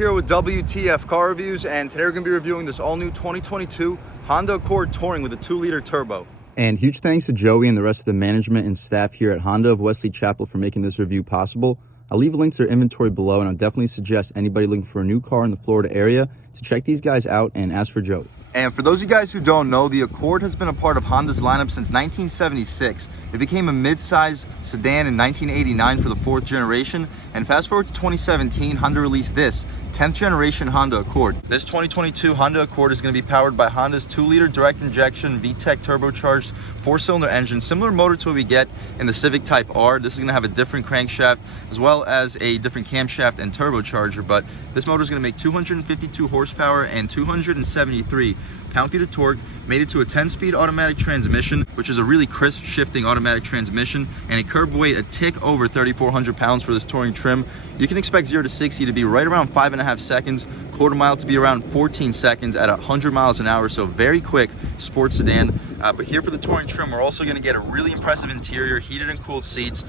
here with W.T.F car reviews, and today we're going to be reviewing this all-new 2022 Honda Accord Touring with a 2-liter turbo. And huge thanks to Joey and the rest of the management and staff here at Honda of Wesley Chapel for making this review possible. I'll leave links to their inventory below, and I'll definitely suggest anybody looking for a new car in the Florida area to check these guys out and ask for Joey. And for those of you guys who don't know, the Accord has been a part of Honda's lineup since 1976. It became a mid-size sedan in 1989 for the 4th generation, and fast forward to 2017, Honda released this 10th generation Honda Accord. This 2022 Honda Accord is going to be powered by Honda's 2-liter direct injection VTEC turbocharged 4-cylinder engine, similar motor to what we get in the Civic Type R. This is going to have a different crankshaft as well as a different camshaft and turbocharger, but this motor is going to make 252 horsepower and 273 pound-feet of torque, made it to a 10-speed automatic transmission, which is a really crisp shifting automatic transmission, and a curb weight a tick over 3,400 pounds for this touring trim. You can expect 0 to 60 to be right around 5.5 seconds, quarter mile to be around 14 seconds at 100 miles an hour, so very quick sports sedan. But here for the touring trim, we're also going to get a really impressive interior, heated and cooled seats,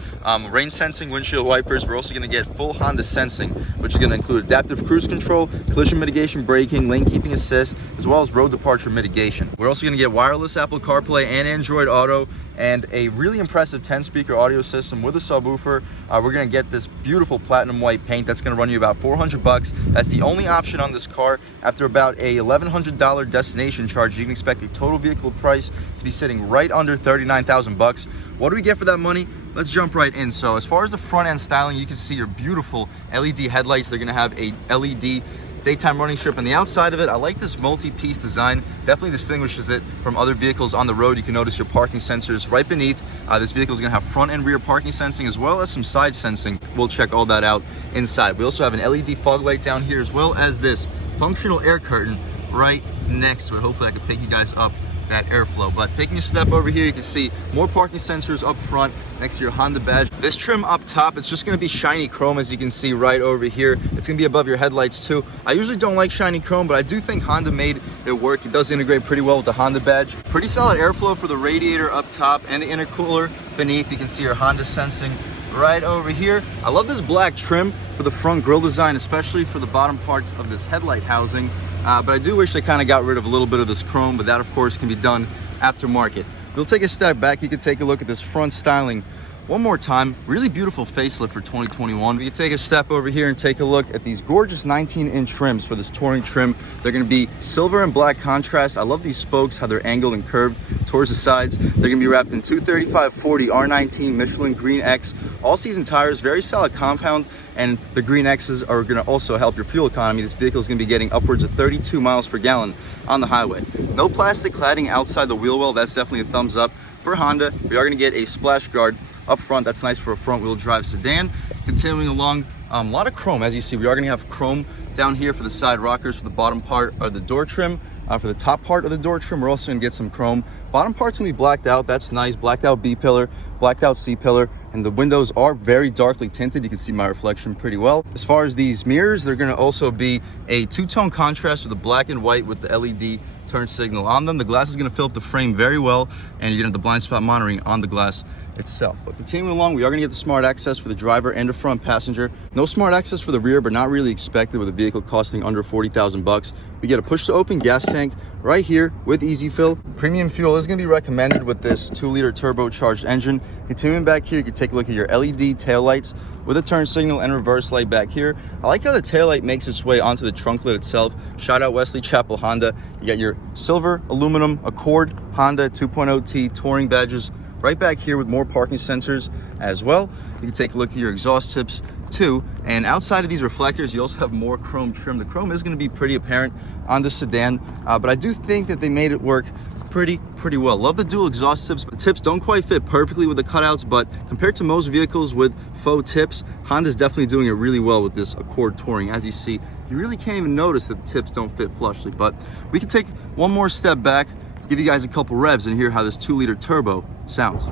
rain sensing windshield wipers. We're also going to get full Honda sensing, which is going to include adaptive cruise control, collision mitigation braking, lane keeping assist, as well as road departure mitigation. We're also going to get wireless Apple CarPlay and Android Auto, and a really impressive 10-speaker audio system with a subwoofer. We're going to get this beautiful platinum white paint that's going to run you about $400. That's the only option on this car. After about a $1,100 destination charge, you can expect the total vehicle price to be sitting right under $39,000. What do we get for that money? Let's jump right in. So as far as the front end styling, you can see your beautiful LED headlights. They're going to have a LED daytime running strip on the outside of it. I like this multi-piece design. Definitely distinguishes it from other vehicles on the road. You can notice your parking sensors right beneath. This vehicle is going to have front and rear parking sensing as well as some side sensing. We'll check all that out inside. We also have an LED fog light down here as well as this functional air curtain right next to it. Hopefully I can pick you guys up that airflow. But taking a step over here, you can see more parking sensors up front next to your Honda badge. This trim up top, it's just going to be shiny chrome, as you can see right over here. It's going to be above your headlights too. I usually don't like shiny chrome, but I do think Honda made it work. It does integrate pretty well with the Honda badge. Pretty solid airflow for the radiator up top and the intercooler beneath. You can see your Honda sensing right over here. I love this black trim for the front grille design, especially for the bottom parts of this headlight housing. But I do wish they kind of got rid of a little bit of this chrome, but that of course can be done aftermarket. We'll take a step back. You can take a look at this front styling one more time. Really beautiful facelift for 2021. We can take a step over here and take a look at these gorgeous 19-inch trims for this touring trim. They're going to be silver and black contrast. I love these spokes, how they're angled and curved towards the sides. They're going to be wrapped in 235/40 R19 Michelin Green X all-season tires. Very solid compound, and the Green X's are going to also help your fuel economy. This vehicle is going to be getting upwards of 32 miles per gallon on the highway. No plastic cladding outside the wheel well. That's definitely a thumbs up for Honda. We are going to get a splash guard up front. That's nice for a front-wheel drive sedan. Continuing along, a lot of chrome. As you see, we are going to have chrome down here for the side rockers, for the bottom part of the door trim. For the top part of the door trim, we're also going to get some chrome. Bottom part's going to be blacked out. That's nice. Blacked out B-pillar, blacked out C-pillar, and the windows are very darkly tinted. You can see my reflection pretty well. As far as these mirrors, they're going to also be a two-tone contrast with the black and white with the LED turn signal on them. The glass is going to fill up the frame very well, and you're going to have the blind spot monitoring on the glass itself. But continuing along, we are going to get the smart access for the driver and the front passenger. No smart access for the rear, but not really expected with a vehicle costing under $40,000. We get a push to open gas tank right here with easy fill. Premium fuel is going to be recommended with this 2-liter turbocharged engine. Continuing back here, you can take a look at your LED taillights with a turn signal and reverse light back here. I like how the taillight makes its way onto the trunk lid itself. Shout out Wesley Chapel Honda. You got your silver aluminum Accord Honda 2.0T touring badges right back here with more parking sensors as well. You can take a look at your exhaust tips too, and outside of these reflectors you also have more chrome trim. The chrome is going to be pretty apparent on the sedan, but I do think that they made it work pretty well. Love the dual exhaust tips. The tips don't quite fit perfectly with the cutouts, but compared to most vehicles with faux tips, Honda's definitely doing it really well with this Accord Touring. As you see, you really can't even notice that the tips don't fit flushly. But we can take one more step back, give you guys a couple revs, and hear how this 2-liter turbo sounds.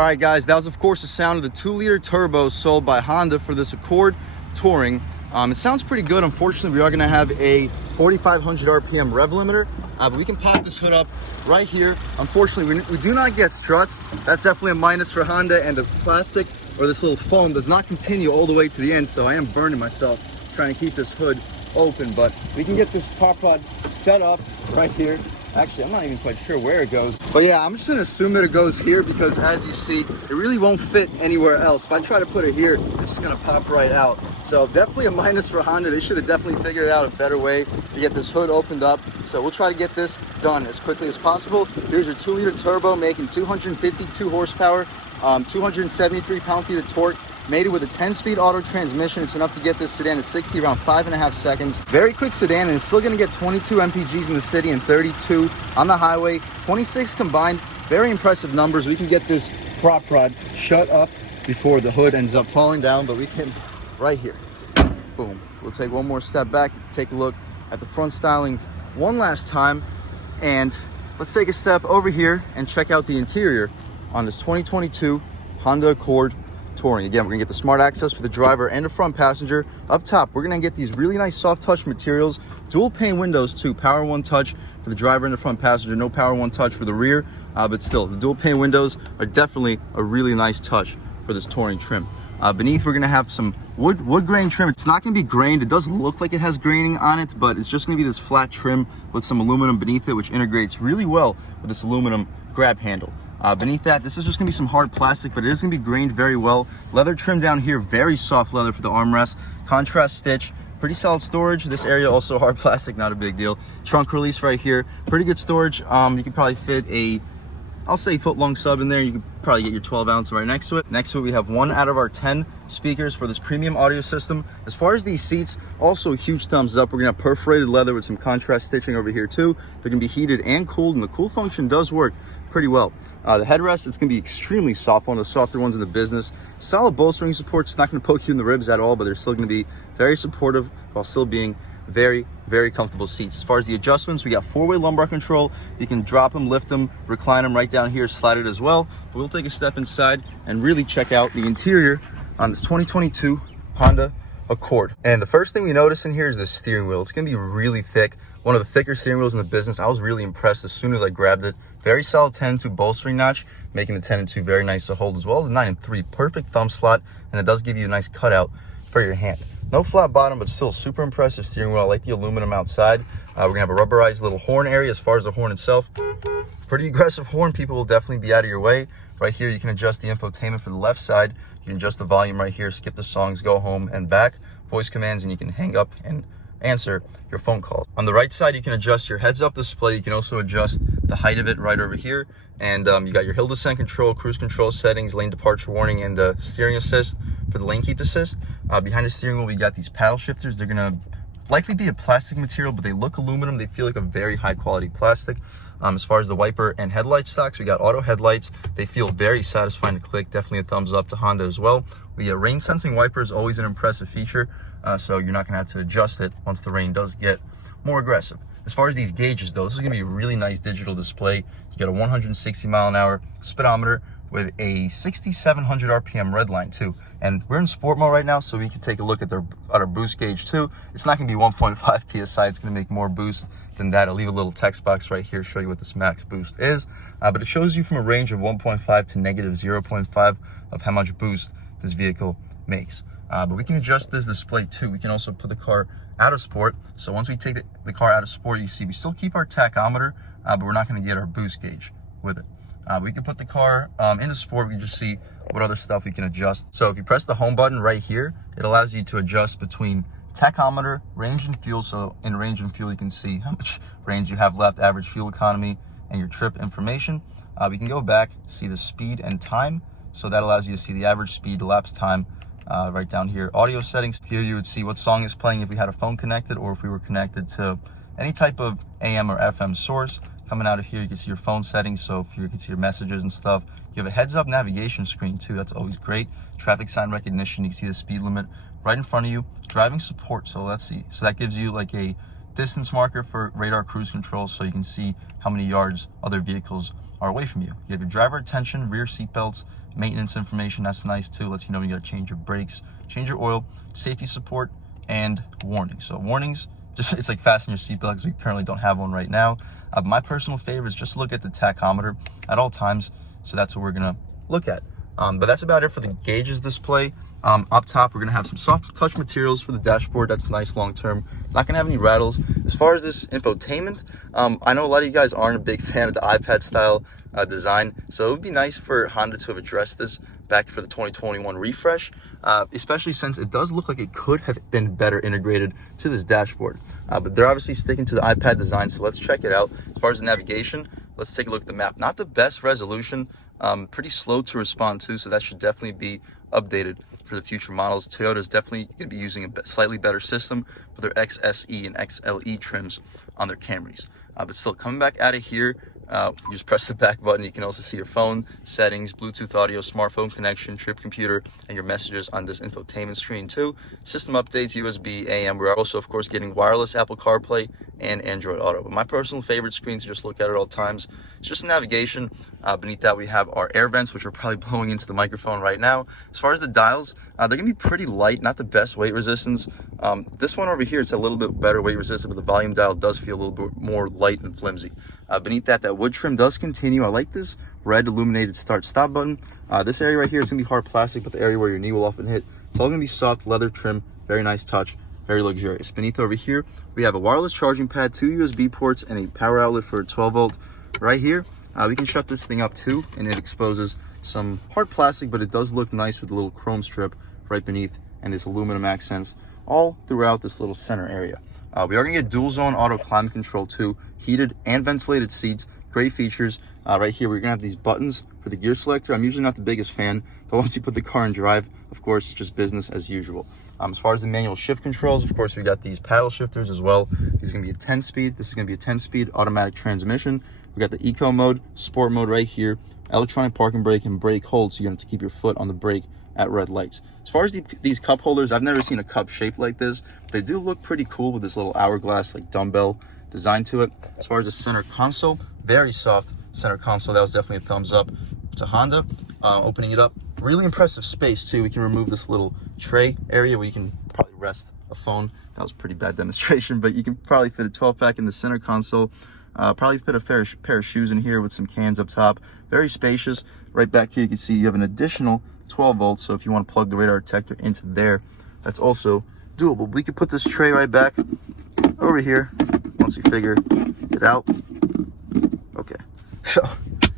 All right, guys, that was of course the sound of the 2-liter turbo sold by Honda for this Accord Touring. It sounds pretty good. Unfortunately, we are gonna have a 4,500 RPM rev limiter, but we can pop this hood up right here. Unfortunately, we do not get struts. That's definitely a minus for Honda, and the plastic or this little foam does not continue all the way to the end, so I am burning myself trying to keep this hood open, but we can get this prop pod set up right here. Actually, I'm not even quite sure where it goes, but yeah, I'm just gonna assume that it goes here because as you see, it really won't fit anywhere else. If I try to put it here, it's just gonna pop right out. So definitely a minus for Honda. They should have definitely figured out a better way to get this hood opened up. So we'll try to get this done as quickly as possible. Here's your 2-liter turbo making 252 horsepower, 273 pound-feet of torque. Made it with a 10-speed auto transmission. It's enough to get this sedan to 60 around 5.5 seconds. Very quick sedan, and it's still gonna get 22 mpgs in the city and 32 on the highway, 26 combined. Very impressive numbers. We can get this prop rod shut up before the hood ends up falling down, but we can right here. Boom. We'll take one more step back, take a look at the front styling one last time, and let's take a step over here and check out the interior on this 2022 Honda Accord Touring. Again, we're gonna get the smart access for the driver and the front passenger. Up top, we're gonna get these really nice soft touch materials, dual pane windows too, power one touch for the driver and the front passenger, no power one touch for the rear, but still, the dual pane windows are definitely a really nice touch for this Touring trim. Beneath, we're gonna have some wood grain trim. It's not gonna be grained. It doesn't look like it has graining on it, but it's just gonna be this flat trim with some aluminum beneath it, which integrates really well with this aluminum grab handle. Beneath that, this is just gonna be some hard plastic, but it is gonna be grained very well. Leather trim down here, very soft leather for the armrest. Contrast stitch, pretty solid storage. This area also hard plastic, not a big deal. Trunk release right here, pretty good storage. You can probably fit a, I'll say, foot-long sub in there. You can probably get your 12 ounce right next to it. Next to it, we have 1 out of our 10 speakers for this premium audio system. As far as these seats, also a huge thumbs up. We're gonna have perforated leather with some contrast stitching over here too. They're gonna be heated and cooled, and the cool function does work pretty well. The headrest, it's gonna be extremely soft, one of the softer ones in the business. Solid bolstering support. It's not gonna poke you in the ribs at all, but they're still gonna be very supportive while still being very, very comfortable seats. As far as the adjustments, we got 4-way lumbar control. You can drop them, lift them, recline them right down here, slide it as well. But we'll take a step inside and really check out the interior on this 2022 Honda Accord. And the first thing we notice in here is the steering wheel. It's gonna be really thick, one of the thicker steering wheels in the business. I was really impressed as soon as I grabbed it. Very solid 10-2 bolstering notch, making the 10-2 very nice to hold, as well as the 9-3 perfect thumb slot, and it does give you a nice cutout for your hand. No flat bottom, but still super impressive steering wheel. I like the aluminum outside. We're gonna have a rubberized little horn area. As far as the horn itself, pretty aggressive horn. People will definitely be out of your way. Right here, you can adjust the infotainment for the left side. You can adjust the volume right here, skip the songs, go home and back, voice commands, and you can hang up and answer your phone calls. On the right side, you can adjust your heads-up display. You can also adjust the height of it right over here. And you got your hill descent control, cruise control settings, lane departure warning, and steering assist for the lane keep assist. Behind the steering wheel, we got these paddle shifters. They're gonna likely be a plastic material, but they look aluminum. They feel like a very high quality plastic. As far as the wiper and headlight stocks, we got auto headlights. They feel very satisfying to click. Definitely a thumbs up to Honda as well. We get rain sensing wipers, always an impressive feature. So you're not gonna have to adjust it once the rain does get more aggressive. As far as these gauges though, this is gonna be a really nice digital display. You got a 160-mile-an-hour speedometer with a 6,700 RPM red line too. And we're in sport mode right now, so we can take a look at our boost gauge too. It's not gonna be 1.5 PSI, it's gonna make more boost than that. I'll leave a little text box right here, show you what this max boost is. But it shows you from a range of 1.5 to negative 0.5 of how much boost this vehicle makes. But we can adjust this display too. We can also put the car out of sport. So once we take the car out of sport, you see we still keep our tachometer, but we're not gonna get our boost gauge with it. We can put the car into sport. We can just see what other stuff we can adjust. So if you press the home button right here, it allows you to adjust between tachometer, range and fuel. So in range and fuel, you can see how much range you have left, average fuel economy, and your trip information. We can go back, see the speed and time. So that allows you to see the average speed, elapsed time, right down here. Audio settings, here you would see what song is playing if we had a phone connected or if we were connected to any type of AM or FM source. Coming out of here, you can see your phone settings, so if you can see your messages and stuff. You have a heads-up navigation screen too, that's always great. Traffic sign recognition, you can see the speed limit right in front of you. Driving support, so let's see. So that gives you like a distance marker for radar cruise control, so you can see how many yards other vehicles are away from you. You have your driver attention, rear seat belts, maintenance information. That's nice too. Lets you know when you got to change your brakes, change your oil, safety support, and warnings. So warnings, just it's like fasten your seatbelt because we currently don't have one right now. My personal favorite is just look at the tachometer at all times. So that's what we're gonna look at. But that's about it for the gauges display. Up top, we're gonna have some soft touch materials for the dashboard. That's nice long term. Not gonna have any rattles. As far as this infotainment, I know a lot of you guys aren't a big fan of the iPad style design, so it would be nice for Honda to have addressed this back for the 2021 refresh, especially since it does look like it could have been better integrated to this dashboard. But they're obviously sticking to the iPad design, so let's check it out. As far as the navigation, let's take a look at the map. Not the best resolution, pretty slow to respond to, so that should definitely be updated for the future models. Toyota is definitely going to be using a slightly better system for their XSE and XLE trims on their Camrys. But still, coming back out of here, you just press the back button. You can also see your phone settings, Bluetooth audio, smartphone connection, trip computer, and your messages on this infotainment screen too. System updates, USB, AM. We're also, of course, getting wireless Apple CarPlay and Android Auto. But my personal favorite screen to just look at all times is just navigation. Beneath that, we have our air vents, which are probably blowing into the microphone right now. As far as the dials, they're going to be pretty light, not the best weight resistance. This one over here, it's a little bit better weight resistant, but the volume dial does feel a little bit more light and flimsy. Beneath that, that wood trim does continue. I like this red illuminated start-stop button. This area right here is going to be hard plastic, but the area where your knee will often hit, it's all going to be soft leather trim. Very nice touch, very luxurious. Beneath over here, we have a wireless charging pad, 2 USB ports, and a power outlet for a 12-volt. Right here, we can shut this thing up too, and it exposes some hard plastic, but it does look nice with a little chrome strip right beneath and this aluminum accents all throughout this little center area. We are going to get dual zone auto climate control too, heated and ventilated seats, great features. Right here, we're going to have these buttons for the gear selector. I'm usually not the biggest fan, but once you put the car in drive, of course, it's just business as usual. As far as the manual shift controls, of course, we got these paddle shifters as well. These are going to be a 10-speed. This is going to be a 10-speed automatic transmission. We got the eco mode, sport mode right here, electronic parking brake, and brake hold, so you have to keep your foot on the brake at red lights. As far as these cup holders, I've never seen a cup shaped like this. They do look pretty cool with this little hourglass like dumbbell design to it. As far as the center console, very soft center console. That was definitely a thumbs up to Honda. Opening it up, really impressive space too. We can remove this little tray area where you can probably rest a phone. That was a pretty bad demonstration, but you can probably fit a 12-pack in the center console. Probably fit a pair of shoes in here with some cans up top. Very spacious. Right back here, you can see you have an additional 12 volts. So if you want to plug the radar detector into there, that's also doable. We could put this tray right back over here once we figure it out. Okay. So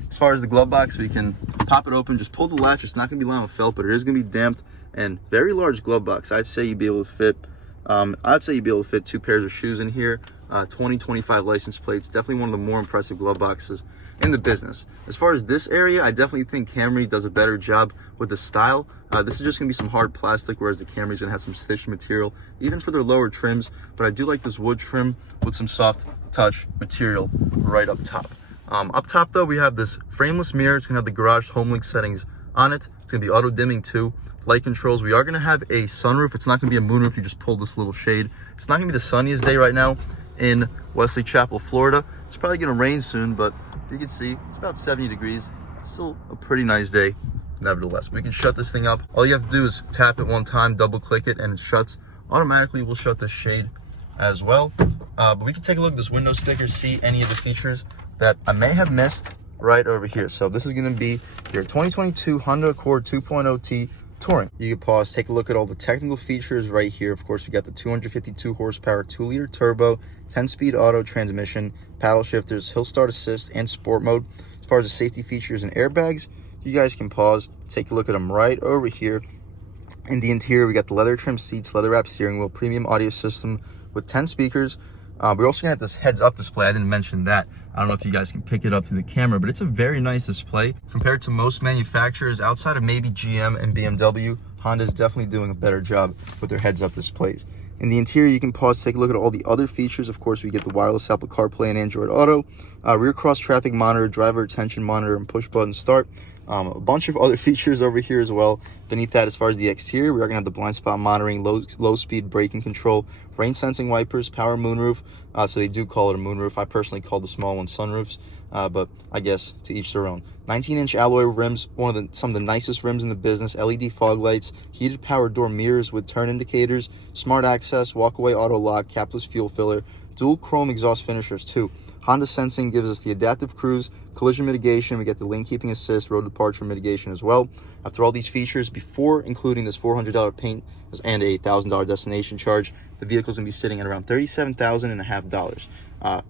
as far as the glove box, we can pop it open, just pull the latch. It's not going to be lined with felt, but it is going to be damped, and very large glove box. I'd say you'd be able to fit 2 pairs of shoes in here. 2025 license plates. Definitely one of the more impressive glove boxes in the business. As far as this area, I definitely think Camry does a better job with the style. This is just going to be some hard plastic, whereas the Camry's going to have some stitched material, even for their lower trims. But I do like this wood trim with some soft touch material right up top. Up top, though, we have this frameless mirror. It's going to have the garage HomeLink settings on it. It's going to be auto dimming too. Light controls. We are going to have a sunroof. It's not going to be a moonroof. You just pull this little shade. It's not going to be the sunniest day right now in Wesley Chapel, Florida. It's probably going to rain soon, but you can see it's about 70 degrees. Still a pretty nice day nevertheless. We can shut this thing up. All you have to do is tap it one time, double click it, and it shuts automatically. We'll shut this shade as well. But we can take a look at this window sticker, see any of the features that I may have missed right over here. So this is going to be your 2022 Honda Accord 2.0T Touring. You can pause, take a look at all the technical features right here. Of course, we got the 252 horsepower 2-liter turbo, 10-speed auto transmission, paddle shifters, hill start assist, and sport mode. As far as the safety features and airbags, you guys can pause, take a look at them right over here. In the interior, we got the leather trim seats, leather wrap steering wheel, premium audio system with 10 speakers. We're also gonna have this heads-up display. I didn't mention that. I don't know if you guys can pick it up through the camera, but it's a very nice display compared to most manufacturers outside of maybe GM and BMW. Honda's definitely doing a better job with their heads-up displays. In the interior, you can pause, take a look at all the other features. Of course, we get the wireless Apple CarPlay and Android Auto, rear cross traffic monitor, driver attention monitor, and push button start. A bunch of other features over here as well. Beneath that, as far as the exterior, we are going to have the blind spot monitoring, low speed braking control, rain sensing wipers, power moonroof. So they do call it a moonroof. I personally call the small ones sunroofs. but I guess to each their own. 19-inch alloy rims, some of the nicest rims in the business. LED fog lights, heated power door mirrors with turn indicators, smart access, walkaway auto lock, capless fuel filler, dual chrome exhaust finishers too. Honda Sensing gives us the adaptive cruise, collision mitigation. We get the lane keeping assist, road departure mitigation as well. After all these features, before including this $400 paint and a $1,000 destination charge, the vehicle's gonna be sitting at around $37,500.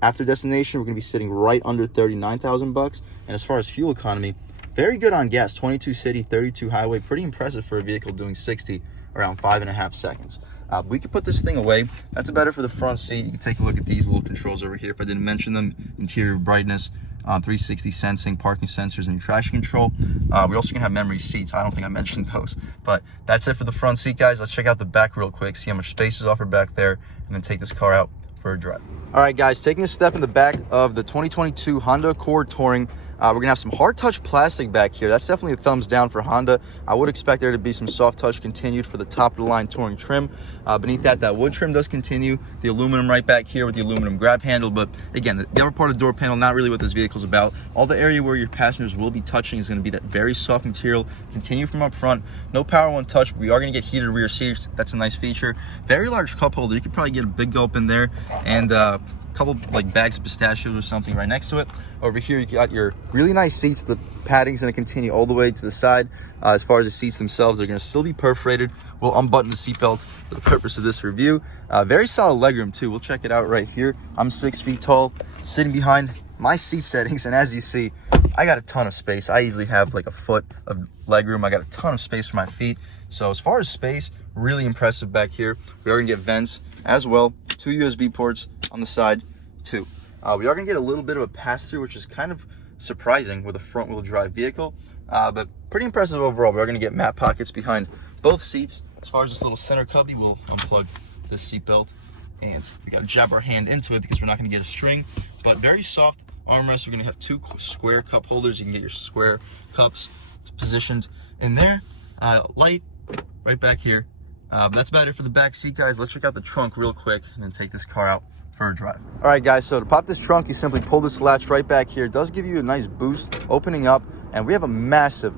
After destination, we're gonna be sitting right under 39,000 bucks. And as far as fuel economy, very good on gas. 22 city, 32 highway, pretty impressive for a vehicle doing 60 around 5.5 seconds. We could put this thing away. That's better for the front seat. You can take a look at these little controls over here. If I didn't mention them, interior brightness, 360 sensing, parking sensors, and traction control. We also can have memory seats. I don't think I mentioned those, but that's it for the front seat, guys. Let's check out the back real quick, see how much space is offered back there, and then take this car out for a drive. All right, guys, taking a step in the back of the 2022 Honda Accord Touring. We're gonna have some hard touch plastic back here. That's definitely a thumbs down for Honda. I would expect there to be some soft touch continued for the top of the line Touring trim. Beneath that wood trim does continue. The aluminum right back here with the aluminum grab handle. But again, the upper part of the door panel, not really what this vehicle's about. All the area where your passengers will be touching is gonna be that very soft material. Continue from up front. No power one touch, but we are gonna get heated rear seats. That's a nice feature. Very large cup holder. You could probably get a big gulp in there, and couple like bags of pistachios or something right next to it. Over here you got your really nice seats. The padding's going to continue all the way to the side. As far as the seats themselves, they're going to still be perforated. We'll unbutton the seatbelt for the purpose of this review. Very solid legroom too. We'll check it out right here. I'm 6 feet tall, sitting behind my seat settings, and as you see, I got a ton of space. I easily have like a foot of legroom. I got a ton of space for my feet. So as far as space, really impressive back here. We are going to get vents as well, 2 USB ports on the side too. We are going to get a little bit of a pass-through, which is kind of surprising with a front-wheel drive vehicle, but pretty impressive overall. We are going to get mat pockets behind both seats. As far as this little center cubby, we'll unplug this seat belt, and we got to jab our hand into it because we're not going to get a string, but very soft armrest. We're going to have 2 square cup holders. You can get your square cups positioned in there. Light right back here. But that's about it for the back seat, guys. Let's check out the trunk real quick and then take this car out for a drive. All right, guys, so to pop this trunk, you simply pull this latch right back here. It does give you a nice boost opening up, and we have a massive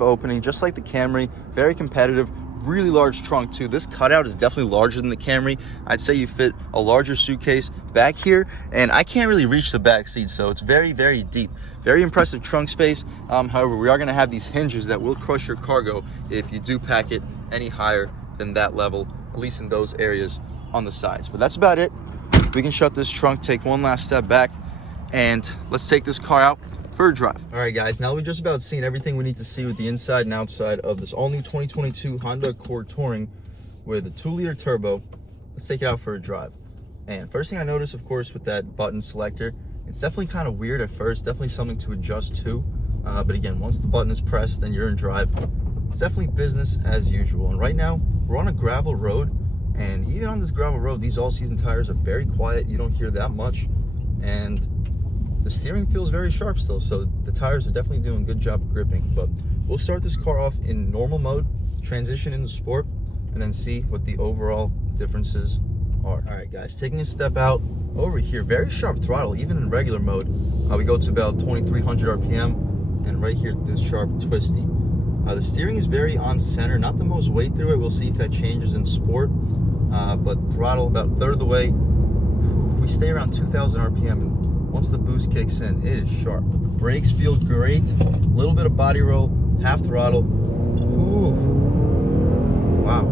opening, just like the Camry. Very competitive, really large trunk too. This cutout is definitely larger than the Camry. I'd say you fit a larger suitcase back here, and I can't really reach the back seat, so it's very deep. Very impressive trunk space. However, we are going to have these hinges that will crush your cargo if you do pack it any higher than that level, at least in those areas on the sides. But that's about it. We can shut this trunk, take one last step back, and let's take this car out for a drive. All right, guys, now we've just about seen everything we need to see with the inside and outside of this all-new 2022 Honda Accord Touring with a 2-liter turbo. Let's take it out for a drive. And first thing I noticed, of course, with that button selector, it's definitely kind of weird at first, definitely something to adjust to. But again, once the button is pressed, then you're in drive. It's definitely business as usual. And right now, we're on a gravel road. And even on this gravel road, these all-season tires are very quiet. You don't hear that much. And the steering feels very sharp still. So the tires are definitely doing a good job of gripping. But we'll start this car off in normal mode, transition into sport, and then see what the overall differences are. All right, guys, taking a step out over here, very sharp throttle, even in regular mode. We go to about 2,300 RPM, and right here, this sharp twisty. The steering is very on center, not the most weight through it. We'll see if that changes in sport. But throttle about a third of the way. We stay around 2,000 RPM, and once the boost kicks in, it is sharp. But the brakes feel great. A little bit of body roll, half throttle. Ooh. Wow.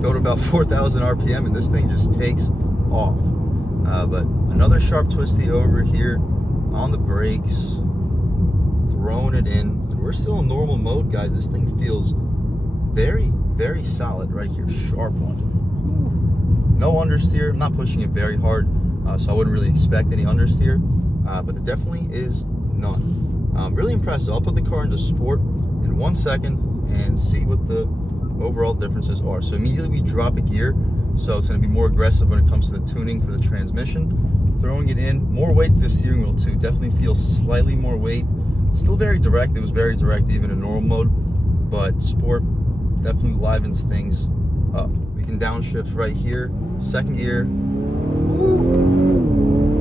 Go to about 4,000 RPM, and this thing just takes off. But another sharp twisty over here on the brakes, throwing it in. And we're still in normal mode, guys. This thing feels very solid right here, sharp one. Ooh. No understeer. I'm not pushing it very hard, so I wouldn't really expect any understeer, but it definitely is none. Really impressive. I'll put the car into sport in 1 second and see what the overall differences are. So immediately we drop a gear, so it's going to be more aggressive when it comes to the tuning for the transmission. Throwing it in, more weight to the steering wheel too. Definitely feels slightly more weight. Still very direct. It was very direct even in normal mode, but sport definitely livens things up. We can downshift right here. Second gear. Woo.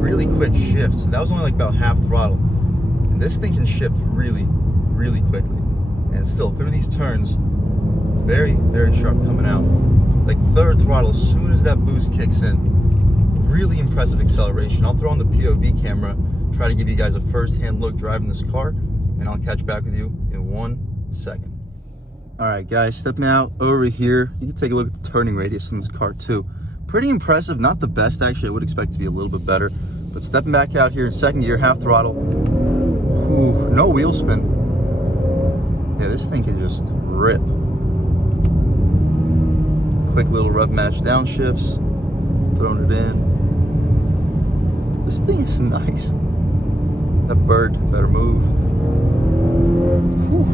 really quick shifts. That was only like about half throttle. And this thing can shift really, really quickly. And still, through these turns, very, very sharp coming out. Like third throttle, as soon as that boost kicks in. Really impressive acceleration. I'll throw on the POV camera, try to give you guys a first-hand look driving this car, and I'll catch back with you in 1 second. All right, guys, stepping out over here. You can take a look at the turning radius in this car too. Pretty impressive, not the best actually. I would expect it to be a little bit better. But stepping back out here in second gear, half throttle. Ooh, no wheel spin. Yeah, this thing can just rip. Quick little rev match downshifts. Throwing it in. This thing is nice. That bird better move. Whew.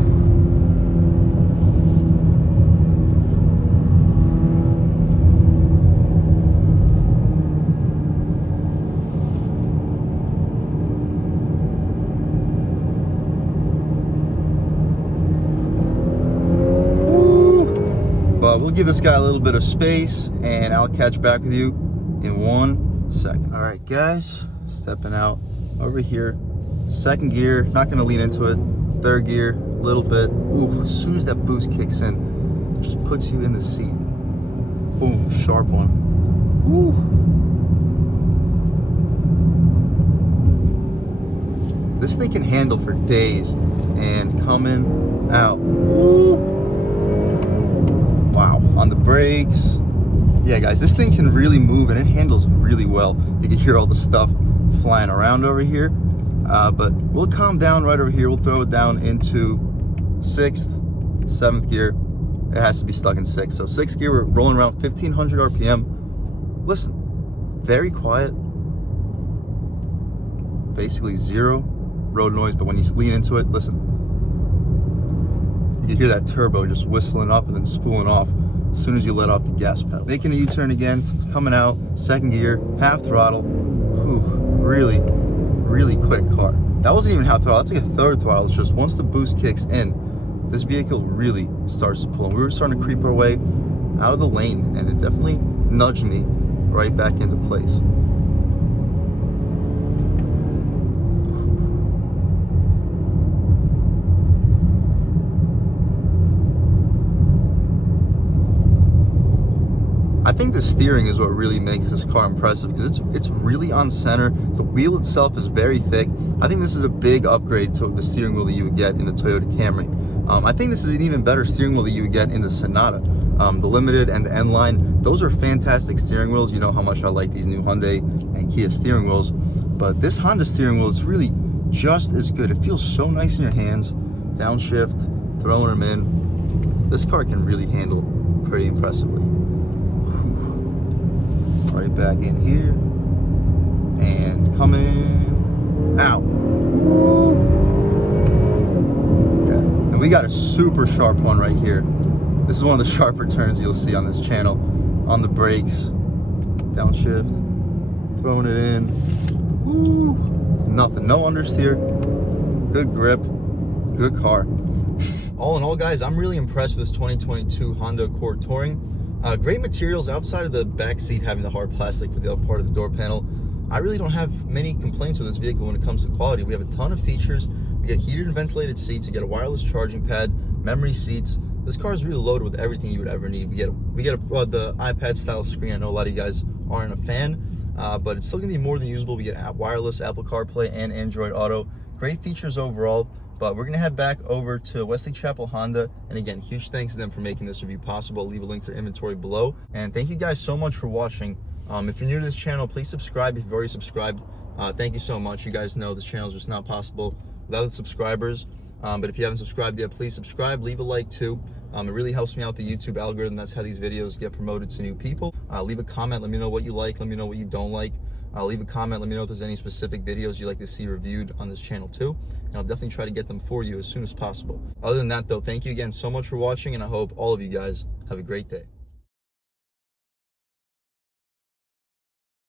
But we'll give this guy a little bit of space and I'll catch back with you in 1 second. All right, guys, stepping out over here. Second gear, not gonna lean into it. Third gear, a little bit. Ooh, as soon as that boost kicks in, it just puts you in the seat. Boom, sharp one. Woo. This thing can handle for days and coming out. Woo. Wow, on the brakes. Yeah, guys, this thing can really move and it handles really well. You can hear all the stuff flying around over here. But we'll calm down right over here. We'll throw it down into 6th, 7th gear. It has to be stuck in 6th. So 6th gear, we're rolling around 1500 RPM. Listen, very quiet. Basically zero road noise, but when you lean into it, listen. You hear that turbo just whistling up and then spooling off as soon as you let off the gas pedal. Making a U-turn again, coming out, 2nd gear, half throttle. Whew, really, really quick car. That wasn't even half throttle, that's like a 3rd throttle. It's just once the boost kicks in, this vehicle really starts to pull. And we were starting to creep our way out of the lane and it definitely nudged me right back into place. I think the steering is what really makes this car impressive because it's really on center. The wheel itself is very thick. I think this is a big upgrade to the steering wheel that you would get in the Toyota Camry. I think this is an even better steering wheel that you would get in the Sonata. The Limited and the N-Line, those are fantastic steering wheels. You know how much I like these new Hyundai and Kia steering wheels. But this Honda steering wheel is really just as good. It feels so nice in your hands. Downshift, throwing them in. This car can really handle pretty impressively. Right back in here and coming out. Yeah. And we got a super sharp one right here. This is one of the sharper turns you'll see on this channel. On the brakes, downshift, throwing it in. Woo. Nothing, no understeer. Good grip, good car. All in all, guys, I'm really impressed with this 2022 Honda Accord Touring. Great materials outside of the back seat having the hard plastic for the upper part of the door panel. I really don't have many complaints with this vehicle when it comes to quality. We have a ton of features. We get heated and ventilated seats. You get a wireless charging pad, memory seats. This car is really loaded with everything you would ever need. We get the iPad style screen. I know a lot of you guys aren't a fan, but it's still gonna be more than usable. We get wireless Apple CarPlay and Android Auto. Great features overall. But we're gonna head back over to Wesley Chapel Honda. And again, huge thanks to them for making this review possible. I'll leave a link to their inventory below. And thank you guys so much for watching. If you're new to this channel, please subscribe if you've already subscribed. Thank you so much. You guys know this channel is just not possible without the subscribers. But if you haven't subscribed yet, please subscribe, leave a like too. It really helps me out the YouTube algorithm. That's how these videos get promoted to new people. Leave a comment, let me know what you like, let me know what you don't like. Leave a comment, let me know if there's any specific videos you'd like to see reviewed on this channel too, and I'll definitely try to get them for you as soon as possible. Other than that though, thank you again so much for watching, and I hope all of you guys have a great day.